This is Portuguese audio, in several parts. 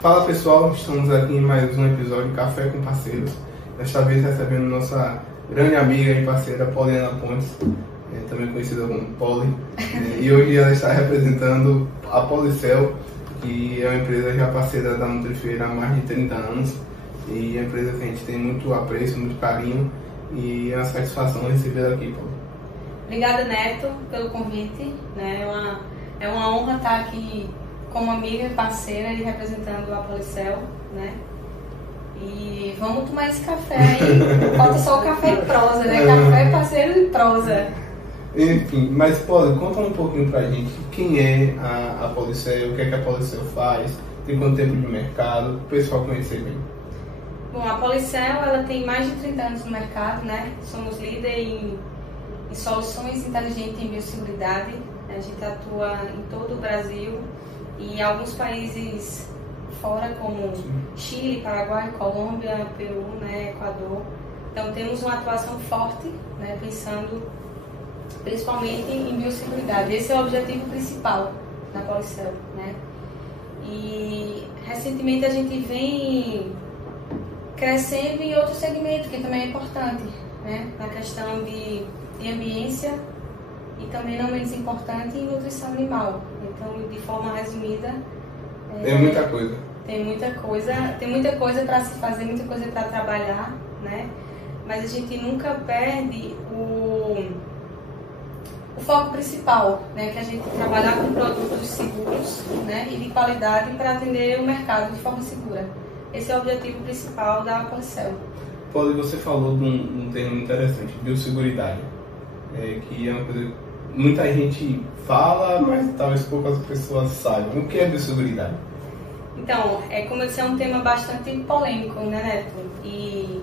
Fala pessoal, estamos aqui em mais um episódio de Café com Parceiros. Desta vez recebendo nossa grande amiga e parceira Poliana Pontes, também conhecida como Poli. E hoje ela está representando a Policel, que é uma empresa já parceira da Nutrifeira há mais de 30 anos. E é uma empresa que a gente tem muito apreço, muito carinho e é uma satisfação recebê-la aqui, Poli. Obrigada, Neto, pelo convite. É uma honra estar aqui como amiga e parceira e representando a Policel, né? E vamos tomar esse café aí. Falta só o café em prosa, né? Café parceiro em prosa. Enfim, mas Poli, conta um pouquinho pra gente quem é a Policel, o que é que a Policel faz, tem quanto tempo de mercado, o pessoal conhecer bem. Bom, a Policel, ela tem mais de 30 anos no mercado, né? Somos líder em soluções inteligentes em biosseguridade. A gente atua em todo o Brasil e alguns países fora, como Chile, Paraguai, Colômbia, Peru, né, Equador. Então temos uma atuação forte, né, pensando principalmente em biosseguridade. Esse é o objetivo principal da Policel, né? E recentemente a gente vem crescendo em outro segmento que também é importante, né, na questão de ambiência e também não menos importante em nutrição animal. Então, de forma resumida, tem muita coisa. Tem muita coisa para se fazer, muita coisa para trabalhar, né? Mas a gente nunca perde o foco principal, né? Que a gente trabalhar com produtos seguros, né? E de qualidade para atender o mercado de forma segura. Esse é o objetivo principal da Policel. Poli, você falou de um termo interessante, biosseguridade, que é uma coisa que muita gente fala, mas talvez poucas pessoas saibam. O que é biosseguridade? Então, como eu disse, é um tema bastante polêmico, né, Neto? E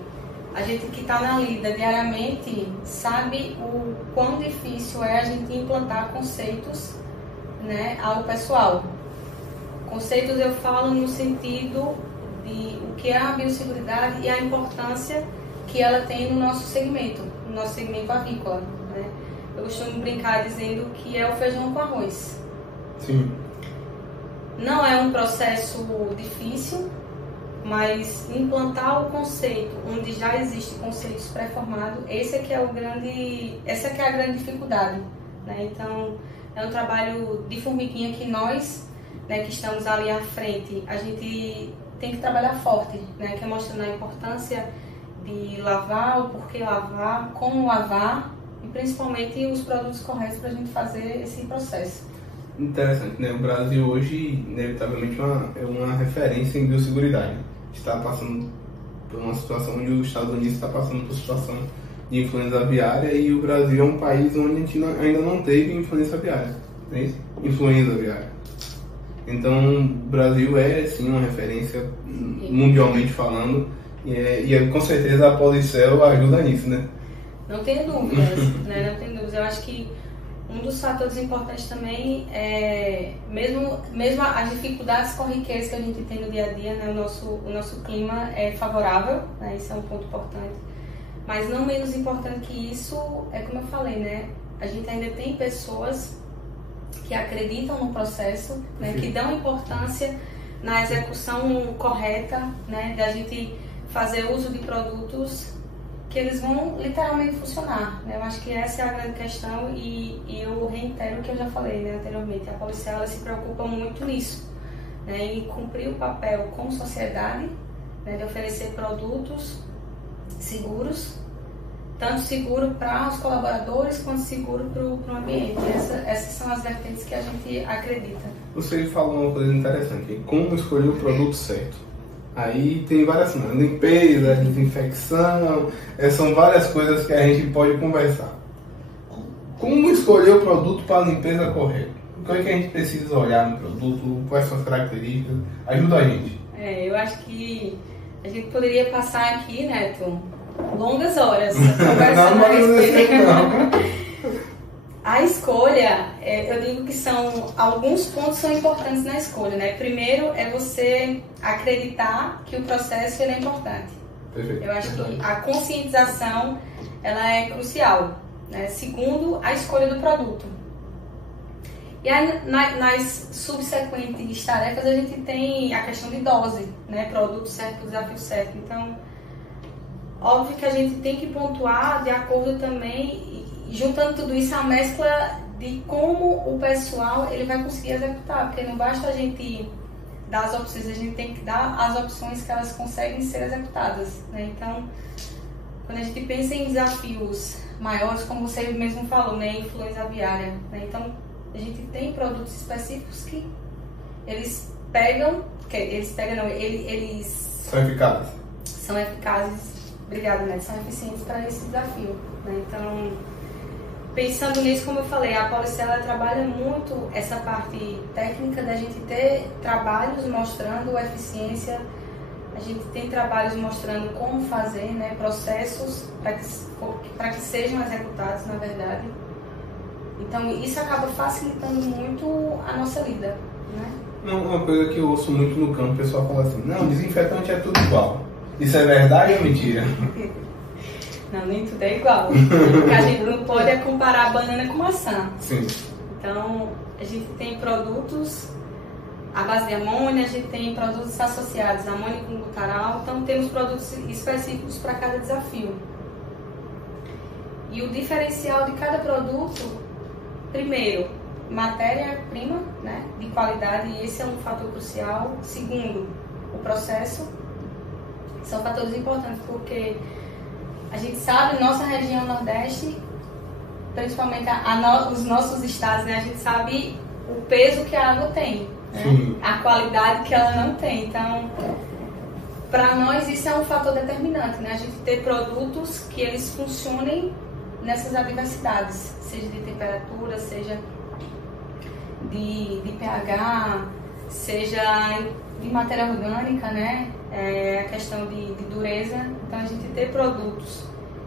a gente que está na lida diariamente sabe o quão difícil é a gente implantar conceitos, né, ao pessoal. Conceitos eu falo no sentido de o que é a biosseguridade e a importância que ela tem no nosso segmento avícola, né? Eu costumo brincar dizendo que é o feijão com arroz. Sim. Não é um processo difícil, mas implantar o conceito onde já existem conceitos pré-formados, essa é a grande dificuldade, né? Então, é um trabalho de formiguinha que nós, né, que estamos ali à frente, a gente tem que trabalhar forte, né, que é mostrando a importância de lavar, o porquê lavar, como lavar e principalmente os produtos corretos para a gente fazer esse processo. Interessante, né? O Brasil hoje, inevitavelmente, é uma referência em biosseguridade. Está passando por uma situação onde os Estados Unidos está passando por situação de influenza aviária e o Brasil é um país onde a gente ainda não teve influenza aviária, não é isso? Influenza aviária. Então, o Brasil é, sim, uma referência mundialmente falando e com certeza a Policel ajuda nisso, né? Não tenho dúvidas, né? Não tenho dúvidas. Eu acho que um dos fatores importantes também é, mesmo as dificuldades corriqueiras que a gente tem no dia a dia, né? O nosso clima é favorável, né? Isso é um ponto importante. Mas não menos importante que isso, é como eu falei, né? A gente ainda tem pessoas que acreditam no processo, né? Que dão importância na execução correta, né? Da gente fazer uso de produtos que eles vão literalmente funcionar, né? Eu acho que essa é a grande questão e eu reitero o que eu já falei, né, anteriormente. A Policel, ela se preocupa muito nisso, né, em cumprir o papel como sociedade, né, de oferecer produtos seguros, tanto seguro para os colaboradores quanto seguro para o ambiente. Essas são as vertentes que a gente acredita. Você falou uma coisa interessante, como escolher o produto certo. Aí tem várias coisas, limpeza, desinfecção, são várias coisas que a gente pode conversar. Como escolher o produto para a limpeza correta? O que é que a gente precisa olhar no produto? Quais são as características? Ajuda a gente. Eu acho que a gente poderia passar aqui, Neto, longas horas conversando a respeito. A escolha, eu digo que alguns pontos são importantes na escolha, né? Primeiro é você acreditar que o processo ele é importante. Perfeito. Eu acho que a conscientização ela é crucial, né? Segundo, a escolha do produto. E aí, nas subsequentes tarefas, a gente tem a questão de dose, né? Produto certo, desafio certo. Então, óbvio que a gente tem que pontuar de acordo também, e juntando tudo isso, a mescla de como o pessoal ele vai conseguir executar. Porque não basta a gente dar as opções, a gente tem que dar as opções que elas conseguem ser executadas, né? Então, quando a gente pensa em desafios maiores, como você mesmo falou, né? Influenza aviária, né? Então, a gente tem produtos específicos que eles são eficazes, obrigada, né? São eficientes para esse desafio, né? Então, pensando nisso, como eu falei, a Policela trabalha muito essa parte técnica da gente ter trabalhos mostrando eficiência, a gente tem trabalhos mostrando como fazer, né? Processos para que sejam executados, na verdade. Então, isso acaba facilitando muito a nossa lida, né? Uma coisa que eu ouço muito no campo, o pessoal fala assim, não, desinfetante é tudo igual. Isso é verdade ou mentira? Não, nem tudo é igual. O que a gente não pode é comparar banana com maçã. Sim. Então, a gente tem produtos à base de amônia, a gente tem produtos associados a amônia com glutaral, então temos produtos específicos para cada desafio. E o diferencial de cada produto, primeiro, matéria-prima, né, de qualidade, e esse é um fator crucial. Segundo, o processo. São fatores importantes porque a gente sabe, nossa região Nordeste, principalmente os nossos estados, né, a gente sabe o peso que a água tem, né, a qualidade que ela não tem. Então, para nós isso é um fator determinante, né, a gente ter produtos que eles funcionem nessas adversidades, seja de temperatura, seja de pH, seja de matéria orgânica, né? A questão de dureza. Então, a gente ter produtos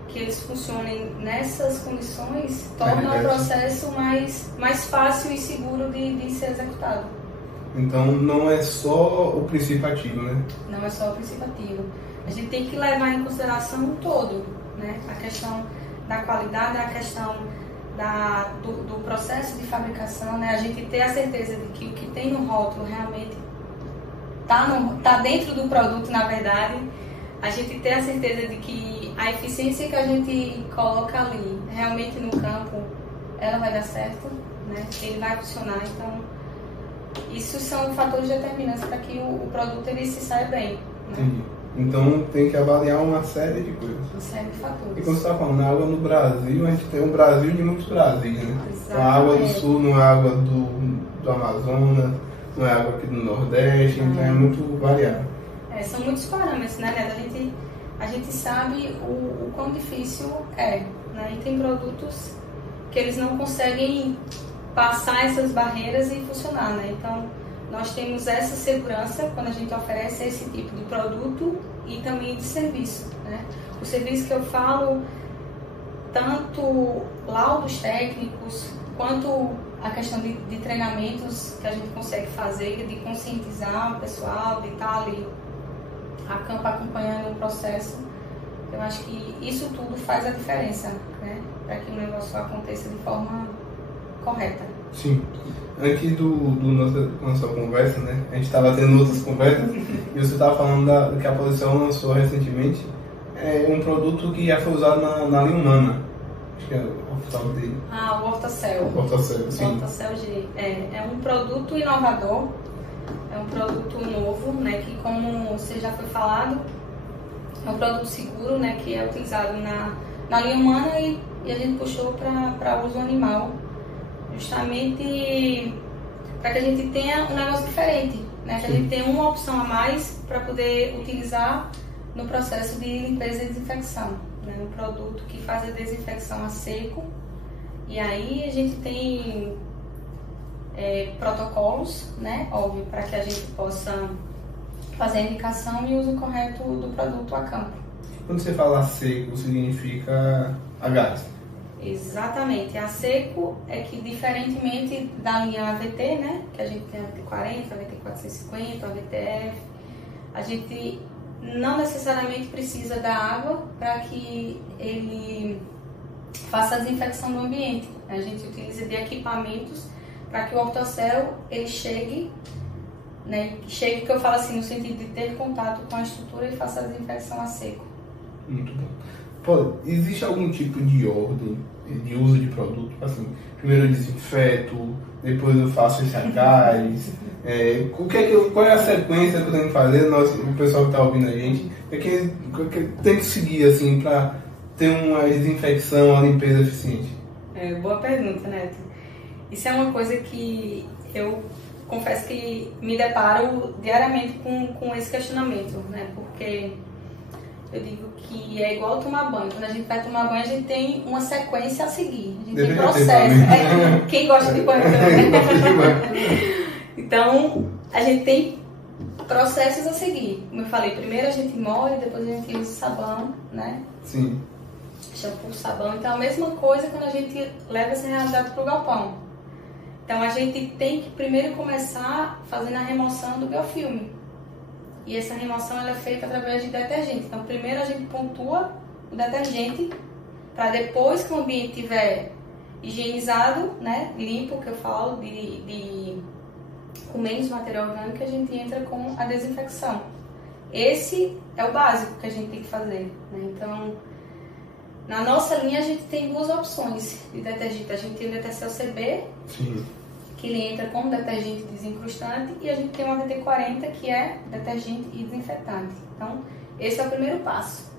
que eles funcionem nessas condições torna o processo mais fácil e seguro de ser executado. Então, não é só o princípio ativo, né? Não é só o princípio ativo. A gente tem que levar em consideração o todo, né? A questão da qualidade, a questão do processo de fabricação, né? A gente ter a certeza de que o que tem no rótulo realmente tá dentro do produto, na verdade. A gente ter a certeza de que a eficiência que a gente coloca ali, realmente no campo, ela vai dar certo, né? Ele vai funcionar. Então, isso são fatores determinantes para que o produto ele se saia bem, né? Entendi. Então tem que avaliar uma série de coisas. Uma série de fatores. E como você está falando, a água no Brasil, a gente tem um Brasil de muitos Brasis, né? Exatamente. Então, a água do Sul não é água do Amazonas, não é água aqui do Nordeste, então é muito variável. São muitos parâmetros, né, Neto? A gente sabe o quão difícil é, né? E tem produtos que eles não conseguem passar essas barreiras e funcionar, né? Então, nós temos essa segurança quando a gente oferece esse tipo de produto e também de serviço, né? O serviço que eu falo, tanto laudos técnicos, quanto a questão de treinamentos que a gente consegue fazer, de conscientizar o pessoal, de estar ali a campo acompanhando o processo. Eu acho que isso tudo faz a diferença, né? Para que o negócio aconteça de forma correta. Sim. Antes nossa conversa, né? A gente estava tendo outras conversas e você estava falando do que a Policela lançou recentemente. É um produto que já foi usado na linha humana. Acho que é o oficial dele. O Hortocel. O Hortocel, sim. O Hortocel é um produto inovador, é um produto novo, né? Que, como você já foi falado, é um produto seguro, né? Que é utilizado na linha humana e a gente puxou para uso animal, justamente para que a gente tenha um negócio diferente, né? Que a gente tenha uma opção a mais para poder utilizar no processo de limpeza e desinfecção, né? Um produto que faz a desinfecção a seco, e aí a gente tem protocolos, né? Óbvio, para que a gente possa fazer a indicação e uso correto do produto a campo. Quando você fala seco, significa a gás? Exatamente. A seco é que, diferentemente da linha AVT, né, que a gente tem a AVT40, a AVT450, a AVTF, a gente não necessariamente precisa da água para que ele faça a desinfecção do ambiente. A gente utiliza de equipamentos para que o ortocel ele chegue, né? Chegue, que eu falo assim, no sentido de ter contato com a estrutura e faça a desinfecção a seco. Muito bom. Pô, existe algum tipo de ordem de uso de produto? Assim, primeiro eu desinfeto, depois eu faço esse gás. Qual é a sequência que eu tenho que fazer? O pessoal que está ouvindo a gente, que tem que seguir assim para ter uma desinfecção, uma limpeza eficiente? Boa pergunta, Neto. Isso é uma coisa que eu confesso que me deparo diariamente com esse questionamento, né? Porque eu digo que é igual tomar banho. Quando a gente vai tomar banho, a gente tem uma sequência a seguir. A gente tem processo. Quem gosta de banho também. Então, a gente tem processos a seguir. Como eu falei, primeiro a gente molha, depois a gente usa sabão, né? Sim. Shampoo, sabão. Então, a mesma coisa quando a gente leva essa realidade para o galpão. Então, a gente tem que primeiro começar fazendo a remoção do biofilme. E essa remoção ela é feita através de detergente. Então, primeiro a gente pontua o detergente, para depois que o ambiente estiver higienizado, né, limpo, que eu falo, com menos material orgânico, a gente entra com a desinfecção. Esse é o básico que a gente tem que fazer, né? Então, na nossa linha a gente tem duas opções de detergente. A gente tem o Detercel CB, sim, que ele entra como detergente desincrustante, e a gente tem o ADT40, que é detergente e desinfetante. Então, esse é o primeiro passo.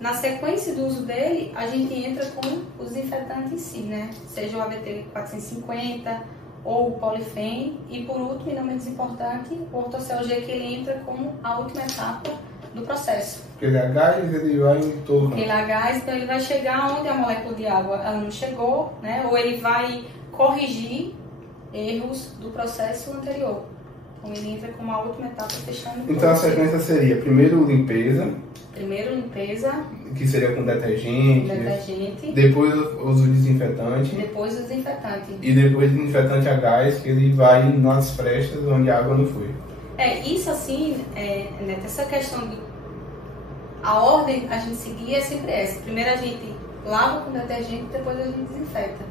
Na sequência do uso dele, a gente entra com o desinfetante em si, né? Seja o ABT450 ou o Polifem, e por último, e não menos importante, o Ortocel G, que ele entra como a última etapa do processo. Porque ele é gás, ele vai em todo. Porque ele é gás, então ele vai chegar onde a molécula de água ela não chegou, né? Ou ele vai corrigir erros do processo anterior. Então ele entra como a última etapa, fechando. Então a sequência seria primeiro limpeza. Primeiro limpeza. Que seria com detergente. Detergente. Depois uso desinfetante. Depois o desinfetante. E depois desinfetante a gás, que ele vai nas frestas onde a água não foi. Isso assim, né, essa questão de... A ordem a gente seguir é sempre essa. Primeiro a gente lava com detergente, depois a gente desinfeta.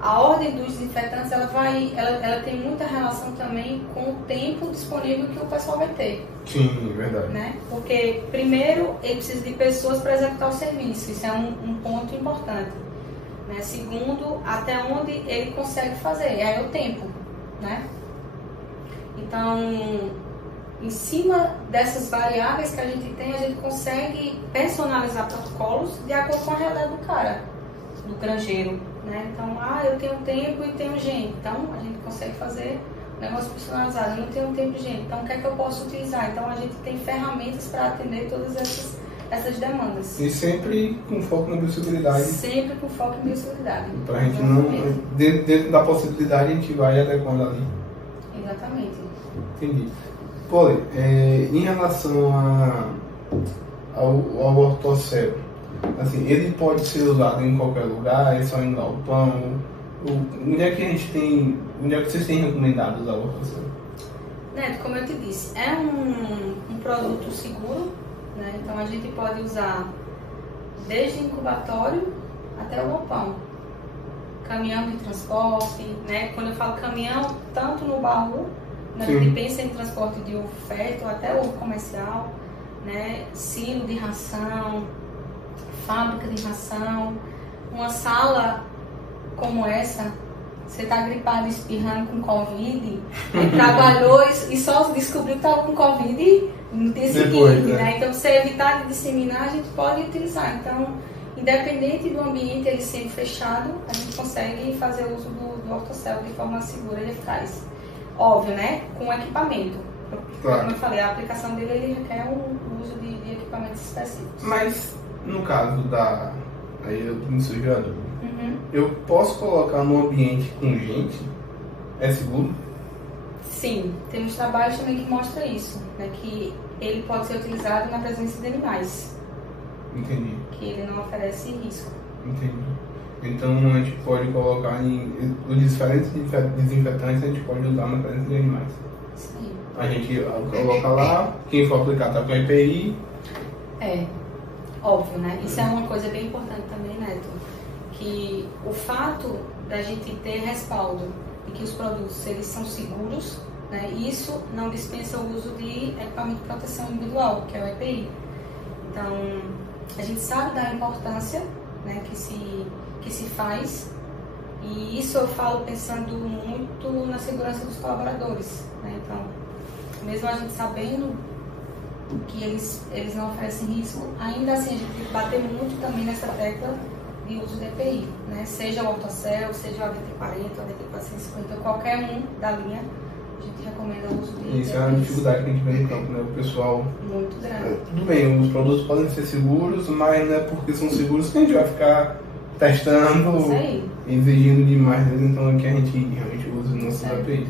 A ordem dos desinfetantes, ela tem muita relação também com o tempo disponível que o pessoal vai ter. Sim, verdade. Né? Porque, primeiro, ele precisa de pessoas para executar o serviço. Isso é um ponto importante. Né? Segundo, até onde ele consegue fazer. É o tempo. Né? Então, em cima dessas variáveis que a gente tem, a gente consegue personalizar protocolos de acordo com a realidade do cara, do granjeiro. Né? Então, eu tenho tempo e tenho gente. Então, a gente consegue fazer um negócio personalizado. Eu não tenho tempo e gente. Então, o que é que eu posso utilizar? Então, a gente tem ferramentas para atender todas essas demandas. E sempre com foco na biosseguridade. Sempre com foco em biosseguridade. Para a gente não... Dentro da possibilidade, a gente vai adequando ali. Exatamente. Entendi. Poli, em relação ao ortocel, assim, ele pode ser usado em qualquer lugar, é só em galpão? Onde é que a gente tem, onde é que vocês têm recomendado usar o ortocel? Neto, como eu te disse, é um produto seguro, né? Então a gente pode usar desde incubatório até o galpão. Caminhão de transporte, né? Quando eu falo caminhão, tanto no baú, né? A gente pensa em transporte de ovo fértil até ovo comercial, né? Silo de ração, fábrica de ração, uma sala como essa, você está gripado, espirrando com Covid, trabalhou e só descobriu que estava com Covid no dia seguinte, né? Então, se evitar de disseminar, a gente pode utilizar. Então, independente do ambiente ele sendo fechado, a gente consegue fazer uso do ortocel de forma segura e eficaz. Óbvio, né? Com equipamento. Claro. Como eu falei, a aplicação dele ele requer o uso de equipamentos específicos. Mas, no caso da... Aí eu me surgiu a dúvida. Eu posso colocar num ambiente com gente? É seguro? Sim, temos trabalhos também que mostram isso, né? Que ele pode ser utilizado na presença de animais. Entendi. Que ele não oferece risco. Entendi. Então a gente pode colocar os diferentes desinfetantes, a gente pode usar na presença de animais. Sim. A gente coloca lá, quem for aplicar está com EPI. Óbvio, né? Isso é uma coisa bem importante também, Neto. Que o fato da gente ter respaldo e que os produtos eles são seguros, né? Isso não dispensa o uso de equipamento de proteção individual, que é o EPI. Então, a gente sabe da importância, né, que se faz, e isso eu falo pensando muito na segurança dos colaboradores, né? Então, mesmo a gente sabendo que eles não oferecem risco, ainda assim a gente tem que bater muito também nessa tecla de uso de EPI, né? Seja o Ortocel, seja o AVT40, o AVT450, qualquer um da linha, a gente recomenda o uso de Isso é uma dificuldade que a gente vê no campo, né? O pessoal... Muito grande. Tudo bem, os produtos podem ser seguros, mas não é porque são seguros que a gente vai ficar testando, exigindo demais deles, então aqui a gente realmente usa os nossos EPIs.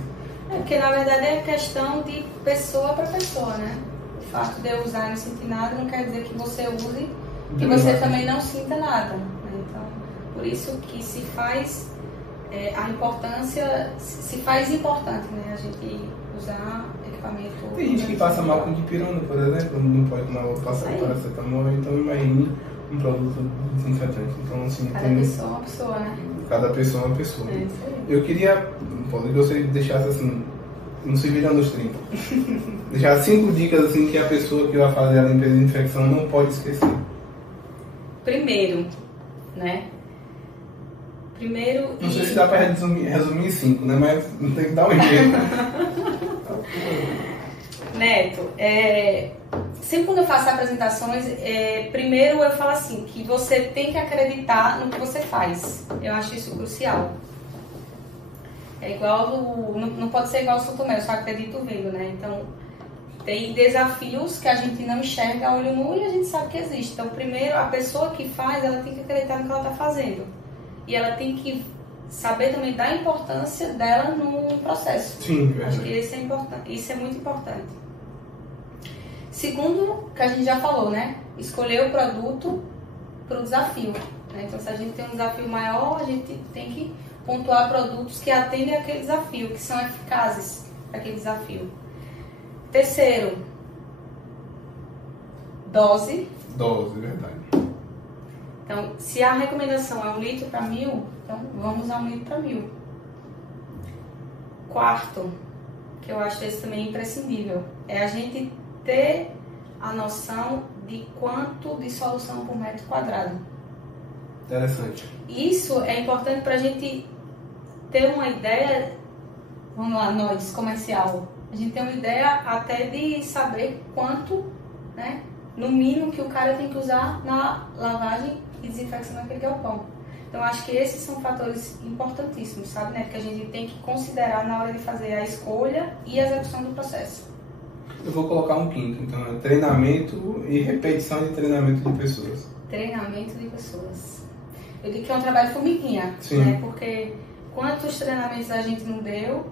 Porque na verdade é questão de pessoa para pessoa, né? O fato de eu usar e não sentir nada não quer dizer que você use e você também não sinta nada, né? Então, por isso que se faz a importância, se faz importante, né? A gente usar equipamento... Tem gente que passa mal com dipirona, por exemplo, não pode tomar paracetamol, então imagine um produto desinfetante. Então, assim, cada pessoa é uma pessoa, né? Cada pessoa é uma pessoa. É isso aí. Eu queria que você deixasse assim, não se vira nos 30. Deixar 5 dicas assim que a pessoa que vai fazer a limpeza de infecção não pode esquecer. Primeiro, né? Não sei se dá para resumir em 5, né? Mas não tem que dar um jeito. Neto, sempre quando eu faço apresentações, primeiro eu falo assim, que você tem que acreditar no que você faz. Eu acho isso crucial. É igual, não pode ser igual ao São Tomé, eu só acredito vendo, né? Então, tem desafios que a gente não enxerga a olho nu e a gente sabe que existe. Então, primeiro, a pessoa que faz, ela tem que acreditar no que ela está fazendo. E ela tem que saber também da importância dela no processo. Sim, acho que isso é importante, isso é muito importante. Segundo, que a gente já falou, né? Escolher o produto para o desafio, né? Então, se a gente tem um desafio maior, a gente tem que pontuar produtos que atendem àquele desafio, que são eficazes para aquele desafio. Terceiro, dose. Dose, verdade. Então, se a recomendação é 1 litro para 1000, então vamos usar 1 litro para 1000. Quarto, que eu acho esse também imprescindível, é a gente ter a noção de quanto de solução por metro quadrado. Interessante. Isso é importante para a gente ter uma ideia, vamos lá, nós, comercial, a gente tem uma ideia até de saber quanto, né, no mínimo que o cara tem que usar na lavagem e desinfecção daquele galpão. Então, acho que esses são fatores importantíssimos, sabe, né, que a gente tem que considerar na hora de fazer a escolha e a execução do processo. Eu vou colocar um quinto, então é treinamento e repetição de treinamento de pessoas. Treinamento de pessoas. Eu digo que é um trabalho formiguinha, sim, né? Porque quantos treinamentos a gente não deu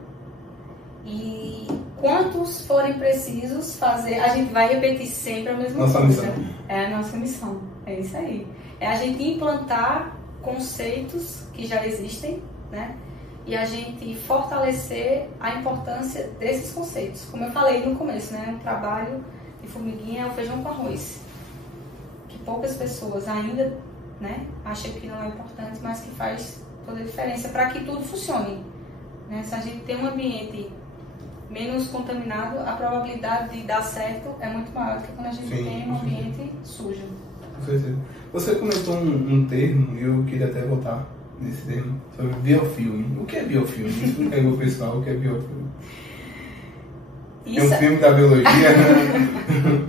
e quantos forem precisos fazer, a gente vai repetir sempre a mesma nossa coisa. Missão. É a nossa missão, é isso aí. É a gente implantar conceitos que já existem, né? E a gente fortalecer a importância desses conceitos. Como eu falei no começo, né? Um trabalho de formiguinha é o feijão com arroz. Que poucas pessoas ainda, né, acham que não é importante, mas que faz toda a diferença para que tudo funcione, né? Se a gente tem um ambiente menos contaminado, a probabilidade de dar certo é muito maior do que quando a gente tem um ambiente sujo. Com certeza. Você comentou um termo, e eu queria até voltar nesse termo, sobre biofilme. O que é biofilme? Explica aí pro pessoal o que é biofilme. É um filme da biologia, né?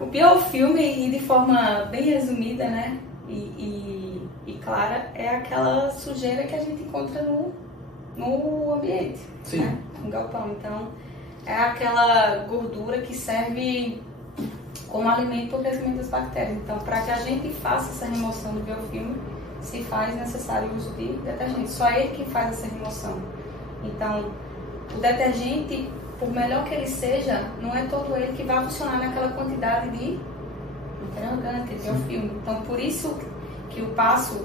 O biofilme, e de forma bem resumida, né, e clara, é aquela sujeira que a gente encontra no ambiente, né, no galpão. Então, é aquela gordura que serve como alimento para o crescimento das bactérias. Então, para que a gente faça essa remoção do biofilme, se faz necessário o uso de detergente. Só ele que faz essa remoção. Então, o detergente, por melhor que ele seja, não é todo ele que vai funcionar naquela quantidade de matéria orgânica, de biofilme. Então, por isso que o passo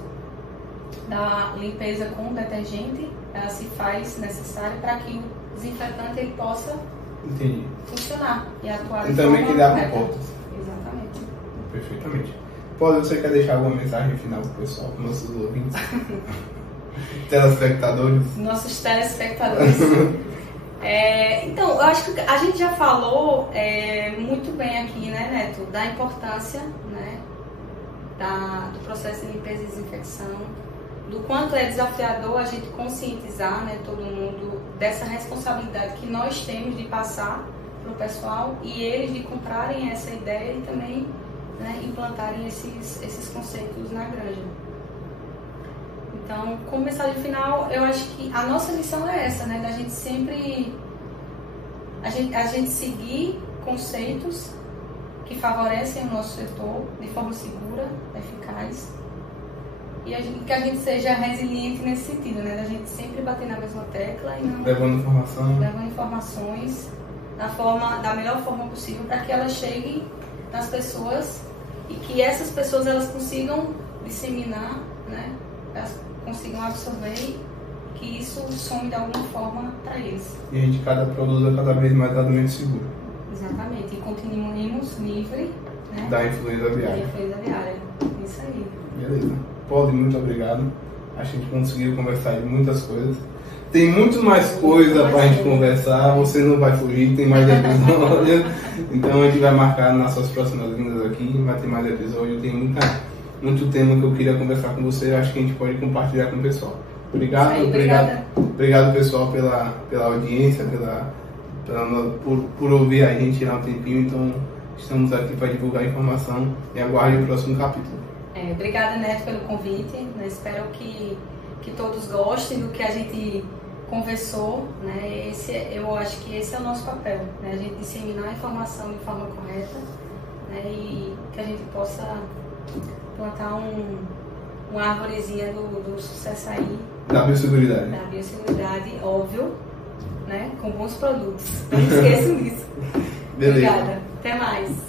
da limpeza com o detergente, ela se faz necessário para que o desinfetante ele possa funcionar e atuar de forma correta. E também que dá por portas. Exatamente. Perfeitamente. Pode, você quer deixar alguma mensagem final para o pessoal, para os nossos ouvintes? telespectadores. Nossos telespectadores. Então, eu acho que a gente já falou muito bem aqui, né, Neto, da importância, né, do processo de limpeza e desinfecção, do quanto é desafiador a gente conscientizar, né, todo mundo dessa responsabilidade que nós temos de passar para o pessoal e eles de comprarem essa ideia e também, né, implantarem esses conceitos na granja. Então, como mensagem final, eu acho que a nossa missão é essa, né, da gente sempre a gente seguir conceitos que favorecem o nosso setor de forma segura, eficaz, e que a gente seja resiliente nesse sentido, né? Da gente sempre bater na mesma tecla e não... Levando informações da melhor forma possível para que elas cheguem nas pessoas e que essas pessoas elas consigam disseminar, né? Elas consigam absorver, que isso some de alguma forma para eles. E a gente produza cada vez mais dados seguro. Exatamente. E continuemos livre, né, da influenza aviária. Isso aí. Beleza. Pode, muito obrigado. Acho que a gente conseguiu conversar de muitas coisas. Tem muito mais coisa pra gente conversar. Você não vai fugir, tem mais episódios. Então a gente vai marcar nas suas próximas vindas aqui. Vai ter mais episódio. Tem muito tema que eu queria conversar com você. Acho que a gente pode compartilhar com o pessoal. Obrigado pessoal pela audiência, por ouvir a gente, tirar um tempinho. Então estamos aqui para divulgar a informação e aguarde o próximo capítulo. Obrigada, Neto, pelo convite, né? Espero que todos gostem do que a gente conversou, né? Eu acho que esse é o nosso papel, né? A gente disseminar a informação de forma correta, né? E que a gente possa plantar uma arvorezinha do sucesso aí. Da biosseguridade. Da biosseguridade, óbvio, né? Com bons produtos. Não esqueçam disso. Beleza. Obrigada. Até mais.